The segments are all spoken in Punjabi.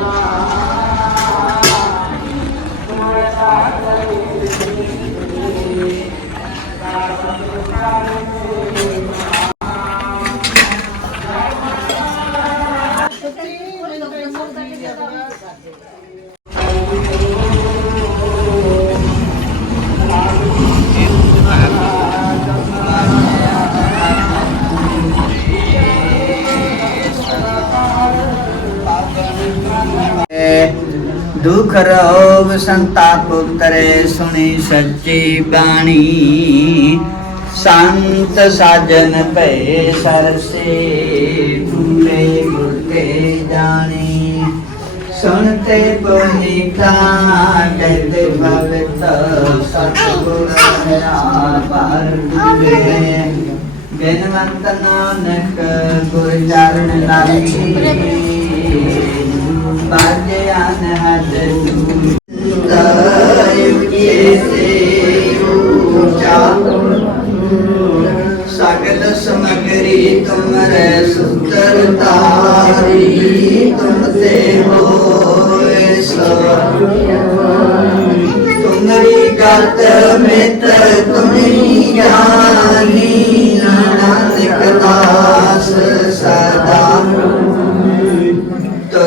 啊。ਦੁਖ ਰੋਗ ਸੰਤਾਪ ਉਤਰੇ ਸੁਣੀ ਸੱਚੀ ਬਾਣੀ। ਸੰਤ ਸਾਜਨ ਭਏ ਸਰਸੇ ਫੂਲੇ ਗੁਰਤੇ ਜਾਣੀ। ਸੁਣਤੇ ਪੁਨੀਤਾ ਕਹਿੰਦੇ ਭਗਤ ਸਤਿਗੁਰ ਹਰਾ ਪਰ ਦੁਲੇ ਬਿਨਵੰਤ ਨਾਨਕ ਗੁਰ ਚਰਨ ਲਾਈ। सकल समग्री तुम रे सुंदर तारी तुमसे हो तुम्हारी गत में तुम्हें ज्ञानी नानक दास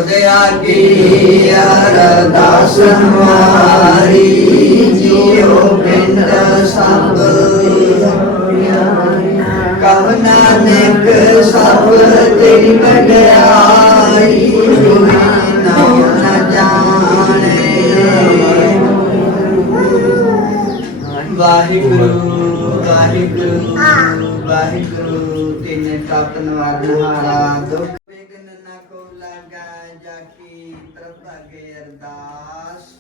ਨਾਨਕ ਦਾਸ ਸਦਾ ਤੁਧ ਆਗੇ ਅਰਦਾਸ ਹਮਾਰੀ ਜੀਉ ਬਿੰਦ ਸਭ ਕਵ ਨਾਨਕ ਸਭ ਤੇਰੀ ਵਡਿਆਈ ਨਾਮ ਨ ਜਾਣੇ ਵਾਹਿਗੁਰੂ ਵਾਹਿਗੁਰੂ ਵਾਹਿਗੁਰੂ ਤਿਨੇ ਤਪਨ ਵਰਨਹਾਰਾ ਦੁਖ ਵਿਗਨ ਨ ਕੋ ਲਾਗਾ ਜਾ ਕੀ ਤਰਫ ਅਗੇ ਅਰਦਾਸ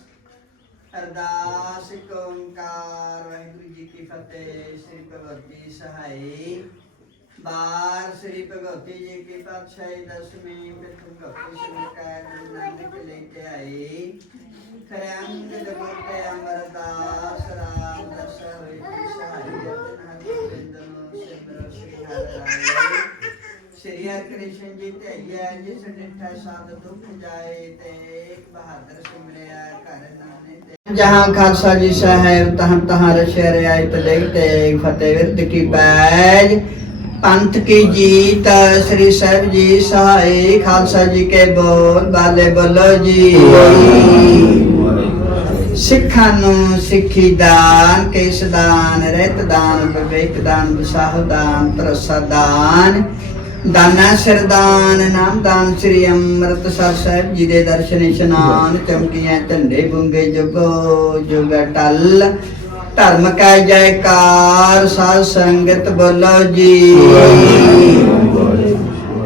ਅਰਦਾਸ ਓੰਕਾਰ, ਵਾਹਿਗੁਰੂ ਜੀ ਕੀ ਫਤਿਹ, ਸ੍ਰੀ ਭਗਵਤੀ ਸਹਾਈ। ਬਾਰ ਸ੍ਰੀ ਭਗਵਤੀ ਜੀ ਕੀ ਪਾਤਸ਼ਾਹੀ, ਦਸਵੀਂ ਪਿਤ ਭਗਵਤੀ ਸ੍ਰੀ ਗੁਰੂ ਨਾਨਕ ਲੈ ਕੇ ਆਈ। ਖਰੰਗ ਦਬਤੇ ਅਮਰਦਾਸ, ਰਾਮ ਦਸ ਹੋਈ ਸਹਾਈ ਜਤਨ ਗੋਬਿੰਦ ਨੂੰ ਸਿਮਰੋ ਸ੍ਰੀ ਹਰਿ ਰਾਮ। ਸ਼੍ਰੀ ਹਰਿ ਕ੍ਰਿਸ਼ਨ ਜੀ ਤੇ ਆਇਆ ਜਿਸ ਡਿਠਾ ਸਾਧ ਦੁਖ ਜਾਏ ਤੇ ਏਕ ਬਹਾਦਰ ਸਿਮਰਿਆ ਕਰ ਨਾਮੇ ਤੇ। ਜਹਾਂ ਖਾਲਸਾ ਜੀ ਸਾਹਿਬ, ਤਹਾਂ ਤਹਾਂ ਰਸ਼ੇ ਰਿਆਇ ਤੇ ਤੇ ਫਤਿਹ ਵਿਰਦ ਕੀ ਪੈਜ ਪੰਥ ਕੀ ਜੀਤ, ਸ੍ਰੀ ਸਾਹਿਬ ਜੀ ਸਹਾਈ, ਖਾਲਸਾ ਜੀ ਕੇ ਬੋਲ, ਬਾਲੇ ਬੋਲੋ ਜੀ। ਸਿੱਖਾਂ ਨੂੰ ਸਿੱਖੀ ਦਾਨ, ਕੇਸ ਦਾਨ, ਰਹਿਤ ਦਾਨ, ਵਿਵੇਕ ਦਾਨ, ਵਿਸਾਹ ਦਾਨ ਪ੍ਰਸਾ ਦਾਨ। ਦਾਨਾ ਸਰਦਾਨ ਨਾਮ ਦਾਨ ਸ੍ਰੀ ਅੰਮ੍ਰਿਤਸਰ ਸਾਹਿਬ ਜੀ ਦੇ ਦਰਸ਼ਨ ਇਸ਼ਨਾਨ ਚਮਕੀਆਂ ਝੰਡੇ ਬੁੰਗੇ ਜੁਗੋ ਜੁਗ ਟਲ। ਧਰਮ ਕਾ ਜੈਕਾਰ, ਸਾਧ ਸੰਗਤ ਬੋਲੋ ਜੀ।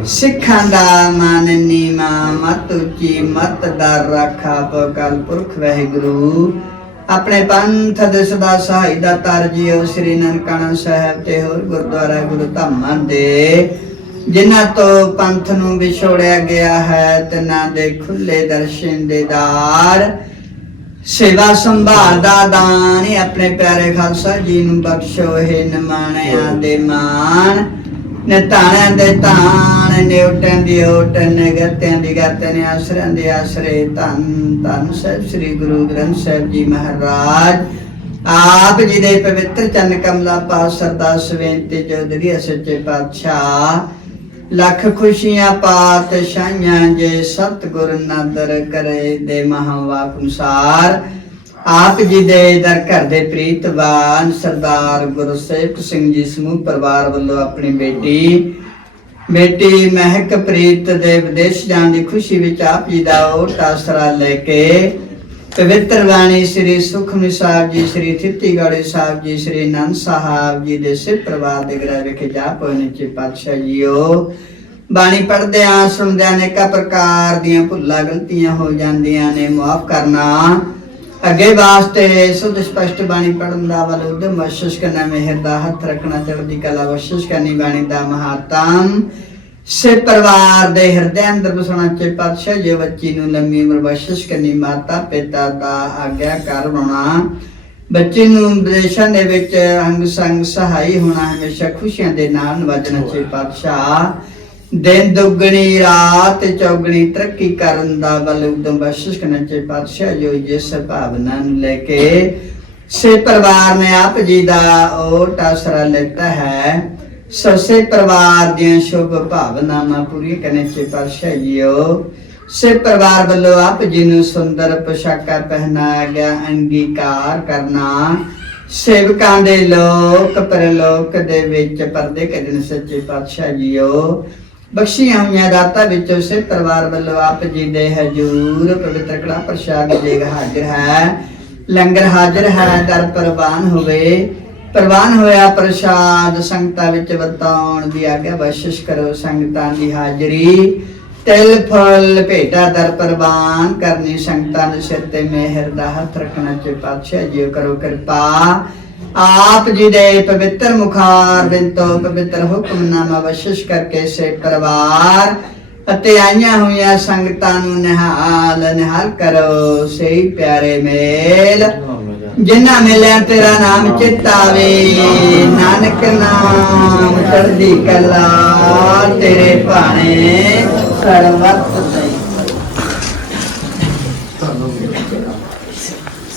ਸਿੱਖਾਂ ਦਾ ਮਨ ਨੀਮਾ ਮਤ ਉੱਚੀ, ਮਤ ਦਰ ਰੱਖਾ ਪਕਲ ਪੁਰਖ ਵਾਹਿਗੁਰੂ। ਆਪਣੇ ਪੰਥ ਦੇ ਸਦਾ ਸਹਾਈ ਦਾ ਤਰਜੀਓ ਸ੍ਰੀ ਨਨਕਾਣਾ ਸਾਹਿਬ ਤੇ ਹੋਰ ਗੁਰਦੁਆਰਾ ਗੁਰੂ ਧਾਮਾਂ ਦੇ ਜਿਨ੍ਹਾਂ ਤੋਂ ਪੰਥ ਨੂੰ ਵਿਛੋੜਿਆ ਗਿਆ ਹੈ ਤਿਨਾਂ ਦੇ ਖੁੱਲੇ ਦਰਸ਼ਨ ਦੇਦਾਰ ਸੇਵਾ ਸੰਭਾਲ ਦਾ ਦਾਨ ਆਪਣੇ ਪਿਆਰੇ ਖਾਲਸਾ ਜੀ ਨੂੰ ਬਖਸ਼ੋ ਹੈ ਨਮਾਣਿਆਂ ਦੇ ਮਾਣ। ਨਿਤਾਣਿਆਂ ਦੇ ਤਾਣ ਨਿਉਟਾਂ ਦੀ ਓਟ, ਨਗਤਿਆਂ ਦੀ ਗਤ ਆਸਰਿਆਂ ਦੇ ਆਸਰੇ। ਧੰਨ ਧੰਨ ਸਾਹਿਬ ਸ੍ਰੀ ਗੁਰੂ ਗ੍ਰੰਥ ਸਾਹਿਬ ਜੀ ਮਹਾਰਾਜ। ਆਪ ਜੀ ਦੇ ਪਵਿੱਤਰ ਚੰਨ ਕਮਲਾ ਪਾਸ ਸਰਦਾਰ ਸਵੇਂਤੇ ਚੌਧਰੀ ਸੱਚੇ ਪਾਤਸ਼ਾਹ। ਲੱਖ ਖੁਸ਼ੀਆਂ ਪਾਤ ਜੇ ਸਤਿਗੁਰ ਨਦਰ ਕਰੇ ਦੇ ਮਹਾਵਾਕ ਅਨੁਸਾਰ ਆਪ ਜੀ ਦੇ ਦਰ ਘਰ ਦੇ ਪ੍ਰੀਤਵਾਨ ਸਰਦਾਰ ਗੁਰਸੇਵਕ ਸਿੰਘ ਜੀ ਸਮੂਹ ਪਰਿਵਾਰ ਵੱਲੋਂ ਆਪਣੀ ਬੇਟੀ ਬੇਟੀ ਮਹਿਕ ਪ੍ਰੀਤ ਦੇ ਵਿਦੇਸ਼ ਜਾਣ ਦੀ ਖੁਸ਼ੀ ਵਿੱਚ ਆਪ ਜੀ ਦਾ ਓਟ ਆਸਰਾ ਲੈ ਕੇ ਪਵਿੱਤਰ ਬਾਣੀ ਸ੍ਰੀ ਸੁਖਮਨੀ ਸਾਹਿਬ ਜੀ, ਸ੍ਰੀ ਥਿੱਤੀਗੜ੍ਹ ਸਾਹਿਬ ਜੀ, ਸ੍ਰੀ ਨੰਦ ਸਾਹਿਬ ਜੀ ਦੇ ਸਿਰ ਪਰਿਵਾਰ ਦੇ ਗ੍ਰਹਿ ਵਿਖੇ ਜਾ ਪਹੁੰਚੇ ਪਾਤਸ਼ਾਹ ਜੀਓ। ਬਾਣੀ ਪੜ੍ਹਦੇ ਆ ਸੁਣਦੇ ਅਨੇਕਾਂ ਪ੍ਰਕਾਰ ਦੀਆਂ ਭੁੱਲਾਂ, ਗਲਤੀਆਂ ਹੋ ਜਾਂਦੀਆਂ ਨੇ ਮਾਫ ਕਰਨਾ। ਅੱਗੇ ਵਾਸਤੇ ਸੁਧ, ਸਪਸ਼ਟ ਬਾਣੀ ਪੜਨ ਦਾ ਵੱਲ ਉਦਮ ਬਖਸ਼ਿਸ਼ ਕਰਨਾ, ਮਿਹਰ ਦਾ ਹੱਥ ਰੱਖਣਾ, ਚੜ੍ਹਦੀ ਕਲਾ ਬਖਸ਼ਿਸ਼ ਕਰਨੀ ਬਾਣੀ ਦਾ ਮਹਾਤਮ। ਸੇ ਪਰਿਵਾਰ ਦੇ ਹਿਰਦੇ ਅੰਦਰ ਬਸਣਾ ਚੇ ਪਾਤਸ਼ਾਹ ਜੇ ਬੱਚੀ ਨੂੰ ਲੰਮੀ ਉਮਰ ਬਖਸ਼ਿਸ਼ ਕਰਨੀ ਮਾਤਾ ਪਿਤਾ ਦਾ ਆਗਿਆਕਾਰ ਹੋਣਾ ਬੱਚੇ ਨੂੰ ਵਿਦੇਸ਼ਾਂ ਦੇ ਵਿੱਚ ਅੰਗ ਸੰਗ ਸਹਾਈ ਹੋਣਾ ਹਮੇਸ਼ਾ ਖੁਸ਼ੀਆਂ ਦੇ ਨਾਲ ਨਵਾਜਣਾ ਚੇ ਪਾਤਸ਼ਾਹ। ਦਿਨ ਦੁੱਗਣੀ ਰਾਤ ਚੌਗਣੀ ਤਰੱਕੀ ਕਰਨ ਦਾ ਬਲ ਉਦਮ ਬਖਸ਼ਿਸ਼ ਕਰਨ ਚ ਪਾਤਸ਼ਾਹ ਜੋ ਜਿਸ ਭਾਵਨਾ ਨੂੰ ਲੈ ਕੇ। ਸੇ ਪਰਿਵਾਰ ਨੇ ਆਪ ਜੀ ਦਾ ਓਟ ਆਸਰਾ ਲੈਤਾ ਹੈ। ਸਸੇ ਪਰਿਵਾਰ ਦੀਆਂ ਸ਼ੁਭ ਭਾਵਨਾਵਾਂ ਪੂਰੀ ਕਰਨ ਚ ਪਾਤਸ਼ਾਹ ਸੇ ਪਰਿਵਾਰ ਵੱਲੋਂ ਆਪ ਜੀ ਨੂੰ ਸੁੰਦਰ ਪੋਸ਼ਾਕਾਂ ਪਹਿਨਾਇਆ ਗਿਆ, ਅੰਗੀਕਾਰ ਕਰਨਾ। ਸੇਵਕਾਂ ਦੇ ਲੋਕ ਪਰਲੋਕ ਦੇ ਵਿੱਚ ਪਰਦੇ ਕੱਢਣ ਸੱਚੇ ਪਾਤਸ਼ਾਹ ਜੀਓ ਬਖਸ਼ੀਆਂ ਹੋਈਆਂ ਦਾਤਾਂ ਵਿੱਚੋਂ ਸੇ ਪਰਿਵਾਰ ਵੱਲੋਂ ਆਪ ਜੀ ਦੇ ਹਜੂਰ ਪਵਿੱਤਰ ਕੜਾ ਪ੍ਰਸ਼ਾਦ ਜੇਗ ਹਾਜ਼ਰ ਹੈ। ਲੰਗਰ ਹਾਜ਼ਰ ਹੈ, ਦਰ ਪ੍ਰਵਾਨ ਹੋਵੇ। ਪ੍ਰਵਾਨ ਹੋਇਆ ਪ੍ਰਸ਼ਾਦ ਸੰਗਤਾਂ ਵਿੱਚ ਵਰਤਾਉਣ ਦੀ ਆਗਿਆ, ਬਖਸ਼ਿਸ਼ ਕਰੋ ਸੰਗਤਾਂ ਦੀ ਹਾਜ਼ਰੀ। ਤਿਲ, ਫਲ ਭੇਟਾ ਦਰ ਪ੍ਰਵਾਨ ਕਰਨੀ ਸੰਗਤਾਂ ਦੇ ਸਿਰ ਤੇ ਮਿਹਰ ਦਾ ਹੱਥ ਰੱਖਣਾ ਚ ਪਾਤਸ਼ਾਹ ਜੀ ਕਰੋ ਕਿਰਪਾ। ਆਪ ਜੀ ਦੇ ਪਵਿੱਤਰ ਮੁਖਾਰ ਬਿੰਤੋ ਪਵਿੱਤਰ ਹੁਕਮਨਾਮਾ ਬਖਸ਼ਿਸ਼ ਕਰਕੇ ਸੇ ਪਰਿਵਾਰ ਅਤੇ ਆਈਆਂ ਹੋਈਆਂ ਸੰਗਤਾਂ ਨੂੰ ਨਿਹਾਲ ਨਿਹਾਲ ਕਰੋ। ਸੇ ਪਿਆਰੇ ਮੇਲ। ਜਿਨ੍ਹਾਂ ਮਿਲਿਆ ਤੇਰਾ ਨਾਮ ਚਿਤਾਵੇ, ਨਾਨਕ ਨਾਮ ਚੜ੍ਹਦੀ ਕਲਾ, ਤੇਰੇ ਭਾਣੇ ਸਰਵਤ ਸਹੀ।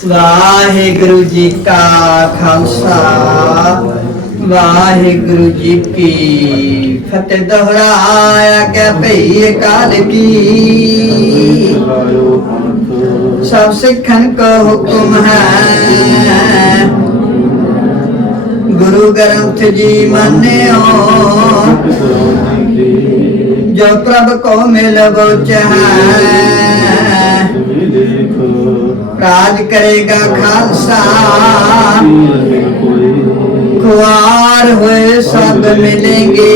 ਵਾਹਿਗੁਰੂ ਜੀ ਕਾ ਖਾਲਸਾ, ਵਾਹਿਗੁਰੂ ਜੀ ਕੀ ਫਤਿਹ। ਦੁਹਰਾਇਆ ਕਿ ਭਈ ਕਾਲ ਕੀ। ਸਭ ਸਿੱਖਨ ਕੋ ਹੁਕਮ ਹੈ। ਗੁਰੂ ਗ੍ਰੰਥ ਜੀ ਮੰਨਿਓ, ਜੋ ਪ੍ਰਭ ਕੋ ਮਿਲਵੋ ਚਾਹੈ ਰਾਜ ਕਰੇਗਾ ਖਾਲਸਾ। ਖੁਆਰ ਹੋਏ ਸਭ ਮਿਲेंगे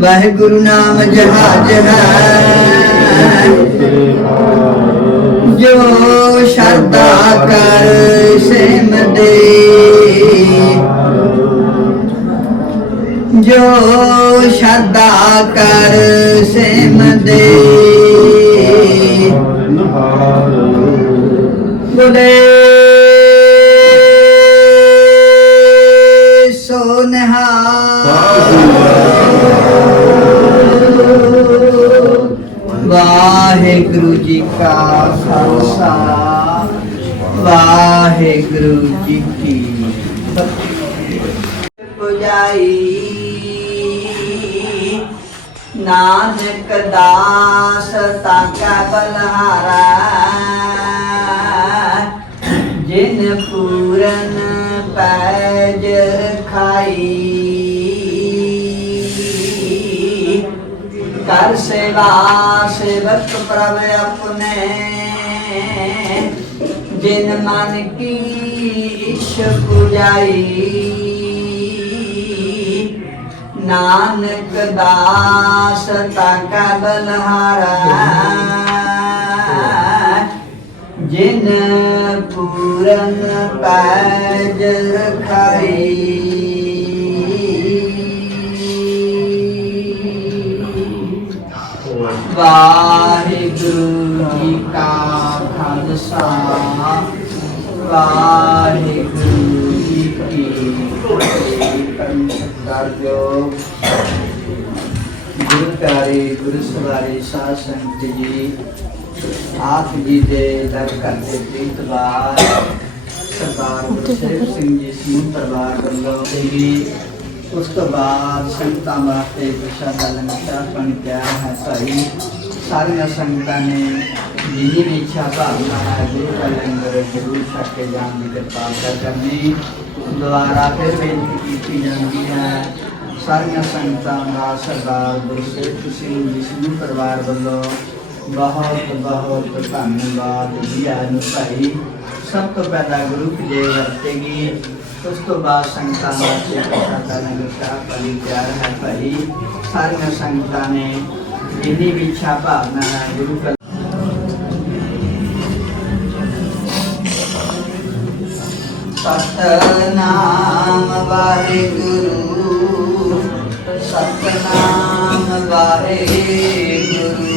ਵਾਹਿਗੁਰੂ ਨਾਮ ਜਹਾਜ ਹੈ। ਜੋ ਸ਼ਰਦਾ ਕਰ ਸਿਮਦੇ ਜੋ ਸ਼ਰਧਾ ਕਰ ਸਿਮਦੇ ਬੋਲੇ ਵਾਹਿਗੁਰੂ ਜੀ ਕਾ ਖਾਲਸਾ, ਵਾਹਿਗੁਰੂ ਜੀ ਕੀ ਪੁਜਾਈ ਨਾਨਕ ਦਾਸ ਤਾਕਾ ਬਲਹਾਰਾ, ਜਿਨ ਪੂਰਨ ਪੈਜ ਖਾਈ ਕਰ ਸੇਵਾ ਸੇਵਕ ਪ੍ਰਭ ਆਪਣੇ। ਜਿਨ ਮਨ ਕੀ ਇਸ਼ ਪੁਜਾਈ, ਨਾਨਕ ਦਾਸ ਤਾਕਾ ਬਲਹਾਰਾ। ਜਿਨ ਪੂਰਨ ਪੈਜ ਖਾਈ ਵਾਹਿਗੁਰੂ ਜੀ ਕਾ ਖਾਲਸਾ। ਵਾਹਿਗੁਰੂ ਜੀ ਕੀ ਫਤਿਹ। ਜੋ ਗੁਰੂ ਪਿਆਰੇ, ਗੁਰੂ ਸਵਾਰੇ ਸਾਧ ਸੰਗਤ ਜੀ, ਆਪ ਜੀ ਦੇ ਦਰ ਕਰਦੇ ਪ੍ਰੀਤਵਾਰ ਸਰਦਾਰ ਗੁਰਸੇਵ ਸਿੰਘ ਜੀ ਸਮੂਹ ਪਰਿਵਾਰ ਵੱਲੋਂ ਜੀ ਉਸ ਤੋਂ ਬਾਅਦ ਸੰਗਤਾਂ ਵਾਸਤੇ ਪ੍ਰਸ਼ਾਦਾ ਲੰਗਰ ਬਣ ਗਿਆ ਹੈ ਭਾਈ। ਸਾਰੀਆਂ ਸੰਗਤਾਂ ਨੇ ਜਿਨੀ ਵੀ ਇੱਛਾ ਭਾਵਨਾ ਹੈ, ਗੁਰੂ ਦਾ ਲੰਗਰ ਜ਼ਰੂਰ ਛਕ ਕੇ ਜਾਣ ਦੀ ਕਿਰਪਾਲਤਾ ਕਰਨੀ। ਦੁਆਰਾ ਫਿਰ ਬੇਨਤੀ ਕੀਤੀ ਜਾਂਦੀ ਹੈ, ਸਾਰੀਆਂ ਸੰਗਤਾਂ ਦਾ ਸਰਦਾਰ ਗੁਰਸੇਵ ਸਿੰਘ ਵਿਸ਼ਨੂੰ ਪਰਿਵਾਰ ਵੱਲੋਂ ਬਹੁਤ ਬਹੁਤ ਧੰਨਵਾਦ ਜੀ ਆਇਆਂ ਭਾਈ। ਸਭ ਤੋਂ ਪਹਿਲਾਂ ਗੁਰੂ ਕੀ ਜੇ ਵਰਤੇਗੀ। ਉਸ ਤੋਂ ਬਾਅਦ ਸੰਗਤਾਂ ਦਾ ਪ੍ਰਸ਼ਾਦਾ ਲੰਗਰ ਸਾਹਿਬ ਵਾਲੀ ਤਿਆਰ ਹੈ ਭਾਈ ਸਾਰੀਆਂ ਸੰਗਤਾਂ ਨੇ ਜਿੰਨੀ ਵੀ ਇੱਛਾ, ਭਾਵਨਾ ਹੈ, ਗੁਰੂ ਕਾ Satnam Waheguru Satnam Waheguru.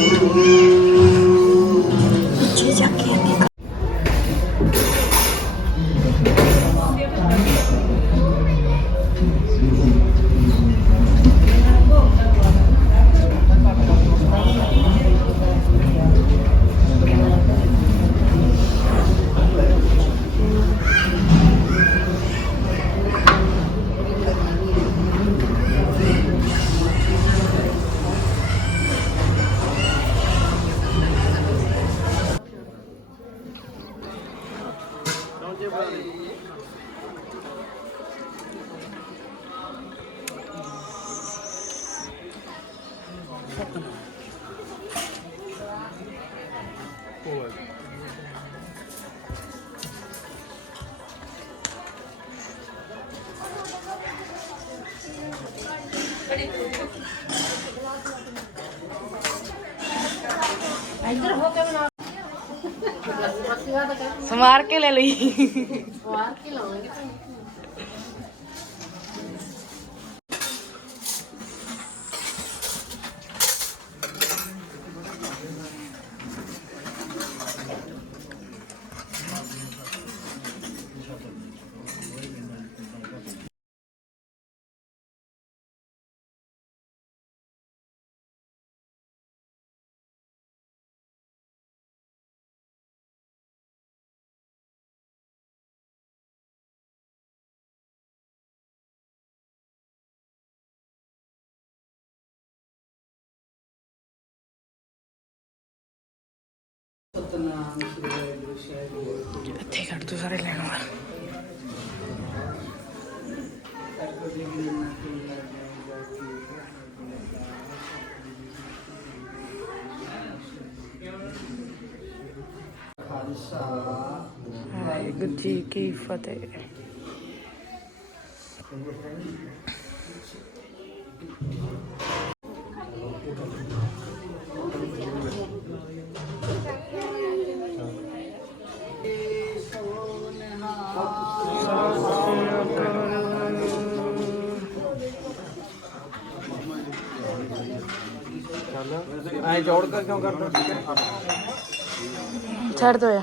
Don't give up. ਇੱਧਰ ਹੋ ਕੇ ਬਣਾ। ਸਮਾਰ ਕੇ ਲੈ ਲਈ। ਸਮਾਰ ਕੇ ਲਾਵਾਂਗੇ ਸਤਨਾਮ ਸ੍ਰੀ ਵਾਹਿਗੁਰੂ ਸਾਹਿਬ ਇੱਥੇ ਕੱਢ ਤੂੰ ਸਾਰੇ ਲੈਣ ਵਾਲਾ। ਖਾਲਸਾ ਵਾਹਿਗੁਰੂ ਜੀ ਕੀ ਫਤਿਹ। ਐ ਜੋੜ ਕਰ ਕਿਉਂ ਕਰਦਾ? ਛੱਡ ਦੋ ਯਾ